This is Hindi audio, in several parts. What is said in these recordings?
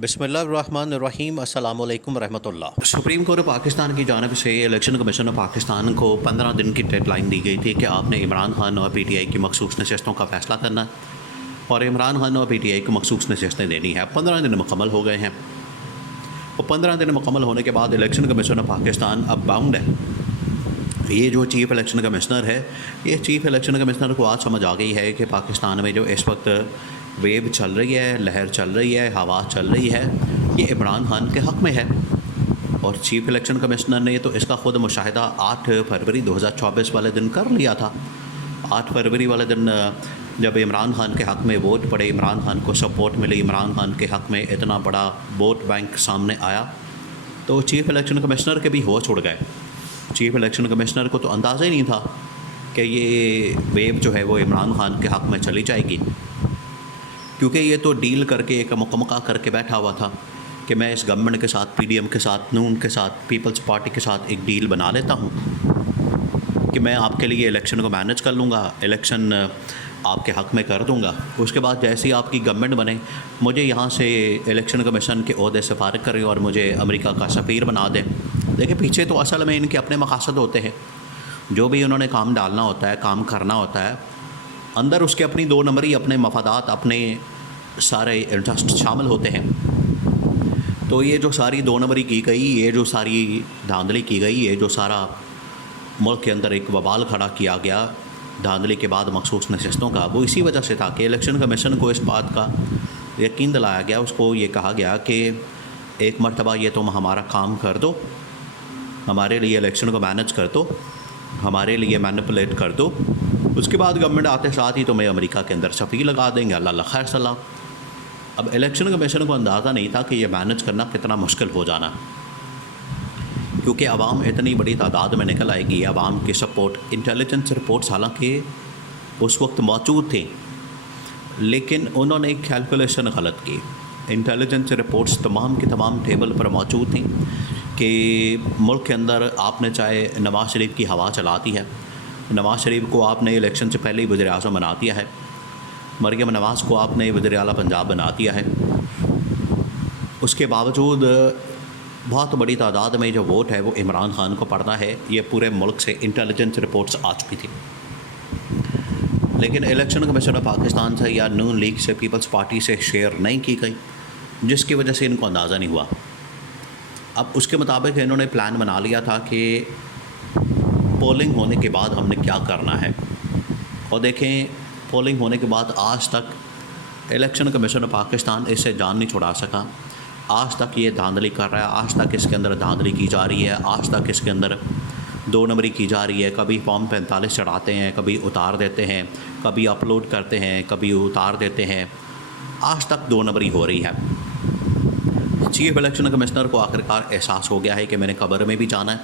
बिस्मिल्लाहिर्रहमानिर्रहीम अस्सलामु अलैकुम रहमतुल्लाह। सुप्रीम कोर्ट पाकिस्तान की जानब से इलेक्शन कमीशन ऑफ पाकिस्तान को 15 दिन की डेडलाइन दी गई थी कि आपने इमरान खान और पीटीआई की मखसूस नशस्तों का फ़ैसला करना है और इमरान खान और पीटीआई को मखसूस नशस्तें देनी है। 15 दिन मुकम्मल हो गए हैं और 15 दिन मुकम्मल होने के बाद इलेक्शन कमीशन ऑफ पाकिस्तान अब बाउंड है। ये जो चीफ़ इलेक्शन कमिश्नर है, ये चीफ़ इलेक्शन कमिश्नर को आज समझ आ गई है कि पाकिस्तान में जो इस वक्त वेव चल रही है, लहर चल रही है, हवा चल रही है, ये इमरान खान के हक़ में है। और चीफ़ इलेक्शन कमिश्नर ने तो इसका ख़ुद मुशाहिदा 8 फरवरी 2024 वाले दिन कर लिया था। 8 फरवरी वाले दिन जब इमरान खान के हक़ में वोट पड़े, इमरान खान को सपोर्ट मिली, इमरान खान के हक़ में इतना बड़ा वोट बैंक सामने आया, तो चीफ़ इलेक्शन कमिश्नर के भी होश उड़ गए। चीफ़ इलेक्शन कमिश्नर को तो अंदाज़ा ही नहीं था कि ये वेव जो है वो इमरान खान के हक़ में चली जाएगी, क्योंकि ये तो डील करके एक मुकम्मल करके बैठा हुआ था कि मैं इस गवर्नमेंट के साथ, पीडीएम के साथ, नून के साथ, पीपल्स पार्टी के साथ एक डील बना लेता हूँ कि मैं आपके लिए इलेक्शन को मैनेज कर लूँगा, इलेक्शन आपके हक़ में कर दूँगा। उसके बाद जैसे ही आपकी गवर्नमेंट बने, मुझे यहाँ से इलेक्शन कमीशन के ओहदे से फारिग करें और मुझे अमेरिका का सफ़ीर बना दें। देखिए, पीछे तो असल में इनके अपने मकासद होते हैं, जो भी उन्होंने काम डालना होता है, काम करना होता है, अंदर उसके अपनी 2 नंबरी, अपने मफादात, अपने सारे इंटरेस्ट शामिल होते हैं। तो ये जो सारी 2 नंबरी की गई, ये जो सारी धांधली की गई, ये जो सारा मुल्क के अंदर एक वबाल खड़ा किया गया धांधली के बाद मखसूस नशस्तों का, वो इसी वजह से था कि इलेक्शन कमीशन को इस बात का यकीन दिलाया गया, उसको ये कहा गया कि एक मरतबा ये तुम हमारा काम कर दो, हमारे लिए इलेक्शन को मैनेज कर दो, हमारे लिए मैनिपुलेट कर दो, उसके बाद गवर्नमेंट आते साथ ही तुम्हें अमेरिका के अंदर सफ़ीर लगा देंगे, अल्लाह खैर सलाम। अब इलेक्शन कमीशन को अंदाज़ा नहीं था कि ये मैनेज करना कितना मुश्किल हो जाना, क्योंकि आवाम इतनी बड़ी तादाद में निकल आएगी। आवाम की सपोर्ट, इंटेलिजेंस रिपोर्ट्स हालांकि उस वक्त मौजूद थी, लेकिन उन्होंने एक कैलकुलेशन गलत की। इंटेलिजेंस रिपोर्ट्स तमाम की तमाम टेबल पर मौजूद थी कि मुल्क के अंदर आपने चाहे नवाज़ शरीफ की हवा चला दी है, नवाज़ शरीफ को आपने इलेक्शन से पहले ही वज़ीर-ए-आज़म बना दिया है, मरियम नवाज़ को आपने वज़ीर-ए-आला पंजाब बना दिया है, उसके बावजूद बहुत बड़ी तादाद में जो वोट है वो इमरान खान को पड़ना है। ये पूरे मुल्क से इंटेलिजेंस रिपोर्ट्स आ चुकी थी, लेकिन इलेक्शन कमीशन ऑफ पाकिस्तान से या नून लीग से, पीपल्स पार्टी से शेयर नहीं की गई, जिसकी वजह से इनको अंदाज़ा नहीं हुआ। अब उसके मुताबिक इन्होंने प्लान बना लिया था कि पोलिंग होने के बाद हमने क्या करना है। और देखें, पोलिंग होने के बाद आज तक इलेक्शन कमीशन ऑफ पाकिस्तान इससे जान नहीं छुड़ा सका। आज तक ये धांधली कर रहा है, आज तक इसके अंदर धांधली की जा रही है, आज तक इसके अंदर 2 नंबरी की जा रही है। कभी फॉर्म 45 चढ़ाते हैं, कभी उतार देते हैं, कभी अपलोड करते हैं, कभी उतार देते हैं, आज तक 2 नंबरी हो रही है। चीफ इलेक्शन कमिश्नर को आखिरकार एहसास हो गया है कि मैंने कब्र में भी जाना है,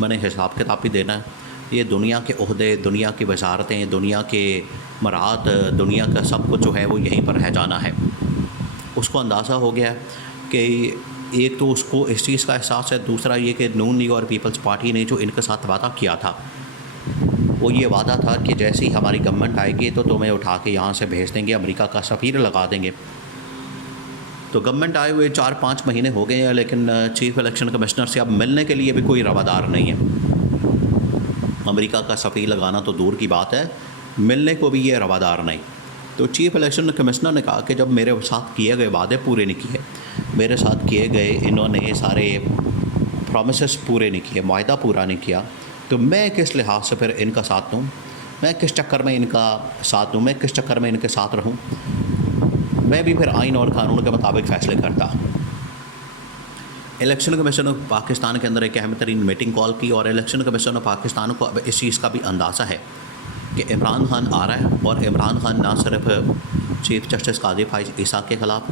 मैंने हिसाब किताब भी देना है। ये दुनिया के ओहदे, दुनिया की वजारतें, दुनिया के मरात, दुनिया का सब कुछ जो है वो यहीं पर रह जाना है। उसको अंदाज़ा हो गया कि एक तो उसको इस चीज़ का एहसास है, दूसरा ये कि नून लीग और पीपल्स पार्टी ने जो इनके साथ वादा किया था, वो ये वादा था कि जैसे ही हमारी गवर्नमेंट आएगी तो तुम्हें उठा के यहाँ से भेज देंगे, अमेरिका का सफ़ीर लगा देंगे। तो गवर्नमेंट आए हुए 4-5 महीने हो गए हैं, लेकिन चीफ इलेक्शन कमिश्नर से अब मिलने के लिए भी कोई रवादार नहीं है। अमेरिका का सफ़ीर लगाना तो दूर की बात है, मिलने को भी ये रवादार नहीं। तो चीफ इलेक्शन कमिश्नर ने कहा कि जब मेरे साथ किए गए वादे पूरे नहीं किए, मेरे साथ किए गए इन्होंने सारे प्रॉमिसेस पूरे नहीं किए, मुआहदा पूरा नहीं किया, तो मैं किस लिहाज से फिर इनका साथ दूँ, मैं किस चक्कर में इनका साथ दूँ, मैं किस चक्कर में इनके साथ रहूँ। मैं भी फिर आइन और कानून के मुताबिक फ़ैसले करता। इलेक्शन कमीशन ऑफ पाकिस्तान के अंदर एक अहम तरीन मीटिंग कॉल की, और इलेक्शन कमीशन ऑफ पाकिस्तान को अब इस चीज़ का भी अंदाज़ा है कि इमरान खान आ रहा है, और इमरान खान ना सिर्फ चीफ जस्टिस काजी फाइज़ ईसा के ख़िलाफ़,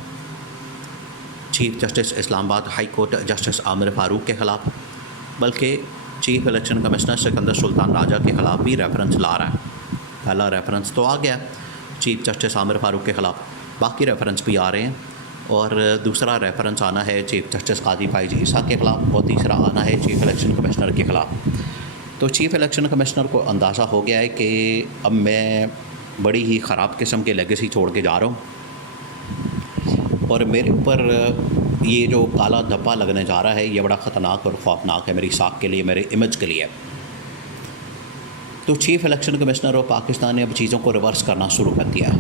chief justice Islamabad high court justice Aamir Farooq के ख़िलाफ़, बल्कि chief election commissioner Sikandar Sultan Raja के ख़िलाफ़ भी रेफरेंस ला रहा है। पहला रेफरेंस तो आ गया चीफ जस्टिस आमिर फ़ारूक के ख़िलाफ़, बाकी रेफरेंस भी आ रहे हैं, और दूसरा रेफरेंस आना है चीफ जस्टिस काजी फाइज़ ईसा के ख़िलाफ़, और तीसरा आना है चीफ इलेक्शन कमिश्नर के ख़िलाफ़। तो चीफ इलेक्शन कमिश्नर को अंदाज़ा हो गया है कि अब मैं बड़ी ही ख़राब किस्म की लेगेसी छोड़ के जा रहा हूँ। और मेरे ऊपर ये जो काला धब्बा लगने जा रहा है ये बड़ा ख़तरनाक और ख़ौफनाक है मेरी साख के लिए, मेरे इमेज के लिए। तो chief election commissioner of Pakistan ने अब चीज़ों को रिवर्स करना शुरू कर दिया है।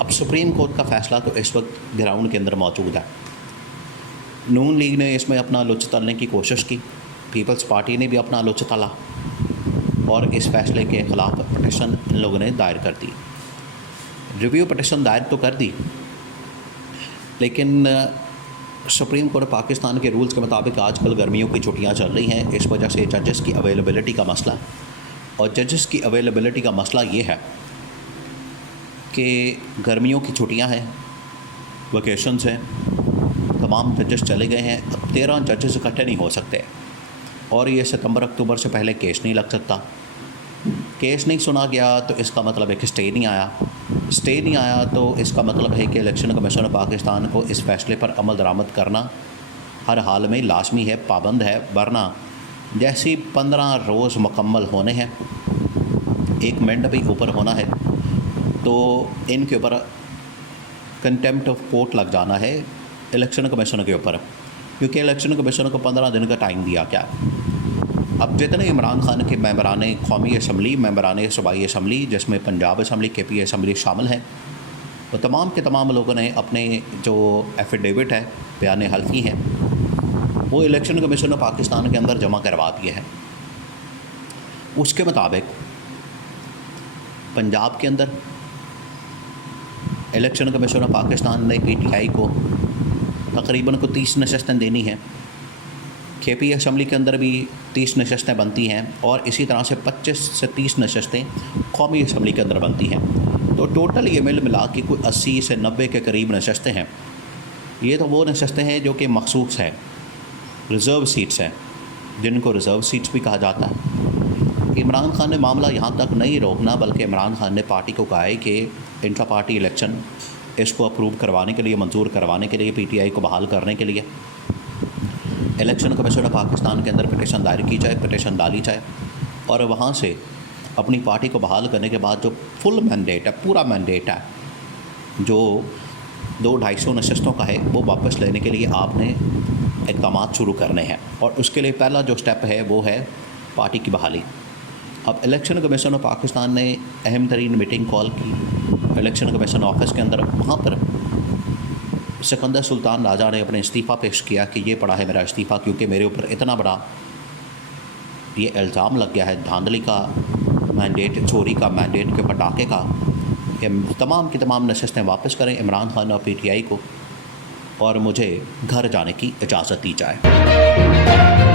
अब सुप्रीम कोर्ट का फ़ैसला तो इस वक्त ग्राउंड के अंदर मौजूद है। नून लीग ने इसमें अपना लुच तलने की कोशिश की, पीपल्स पार्टी ने भी अपना लुच तला और इस फैसले के ख़िलाफ़ पटिशन इन लोगों ने दायर कर दी। रिव्यू पटिशन दायर तो कर दी, लेकिन सुप्रीम कोर्ट पाकिस्तान के रूल्स के मुताबिक आजकल गर्मियों की छुट्टियां चल रही हैं, इस वजह से जजेस की अवेलेबिलिटी का मसला, और जजेस की अवेलेबिलिटी का मसला ये है कि गर्मियों की छुट्टियां हैं, वकेशंस हैं, तमाम जजेस चले गए हैं। अब 13 जजेस इकट्ठे नहीं हो सकते और ये सितंबर अक्टूबर से पहले केस नहीं लग सकता। केस नहीं सुना गया तो इसका मतलब है कि स्टे नहीं आया तो इसका मतलब है कि इलेक्शन कमीशन ऑफ पाकिस्तान को इस फैसले पर अमल दरामद करना हर हाल में लाजमी है, पाबंद है, वरना जैसे 15 रोज़ मुकम्मल होने हैं, 1 मिनट भी ऊपर होना है तो इनके ऊपर कंटेम्प्ट ऑफ कोर्ट लग जाना है इलेक्शन कमीशन के ऊपर, क्योंकि इलेक्शन कमीशन को 15 दिन का टाइम दिया क्या। अब जितने इमरान खान के मेंबरान कौमी असम्बली, मेंबरान सूबाई असम्बली, जिसमें पंजाब असम्बली, KP असम्बली शामिल हैं, तो तमाम के तमाम लोगों ने अपने जो एफिडेविट है, बयान हल्फी हैं, वो इलेक्शन कमीशन ऑफ पाकिस्तान के अंदर जमा करवा दिए हैं। उसके मुताबिक पंजाब के अंदर इलेक्शन कमीशन ऑफ पाकिस्तान ने PTI को तकरीबन 30 नशस्तें देनी हैं, KP असम्बली के अंदर भी 30 नशस्तें बनती हैं और इसी तरह से 25 से 30 नशस्तें कौमी असम्बली के अंदर बनती हैं। तो टोटल ये मिला के कोई 80 से 90 के करीब नशस्तें हैं। ये तो वो नशस्तें हैं जो कि मखसूस हैं, रिज़र्व सीट्स हैं, जिनको रिज़र्व सीट्स भी कहा जाता है। इमरान खान ने मामला यहाँ तक नहीं रोकना, बल्कि इमरान खान ने पार्टी को कहा है कि इंट्रा पार्टी इलेक्शन इसको अप्रूव करवाने के लिए, मंजूर करवाने के लिए, PTI को बहाल करने के लिए इलेक्शन कमीशन ऑफ पाकिस्तान के अंदर पटिशन दायर की जाए, पटिशन डाली जाए और वहाँ से अपनी पार्टी को बहाल करने के बाद जो फुल मैंडेट है, पूरा मैंडेट है, जो 200-250 नशस्तों का है, वो वापस लेने के लिए आपने इक़दाम शुरू करने हैं। और उसके लिए पहला जो स्टेप है वो है पार्टी की बहाली। अब इलेक्शन कमीशन ऑफ पाकिस्तान ने अहम तरीन मीटिंग कॉल की इलेक्शन कमीशन ऑफिस के अंदर। वहाँ पर सिकंदर सुल्तान राजा ने अपने इस्तीफ़ा पेश किया कि ये पड़ा है मेरा इस्तीफ़ा, क्योंकि मेरे ऊपर इतना बड़ा ये इल्ज़ाम लग गया है धांधली का, मैंडेट चोरी का, मैंडेट के पटाखे का, कि तमाम की तमाम नशस्तें वापस करें इमरान खान और PTI को और मुझे घर जाने की इजाज़त दी जाए।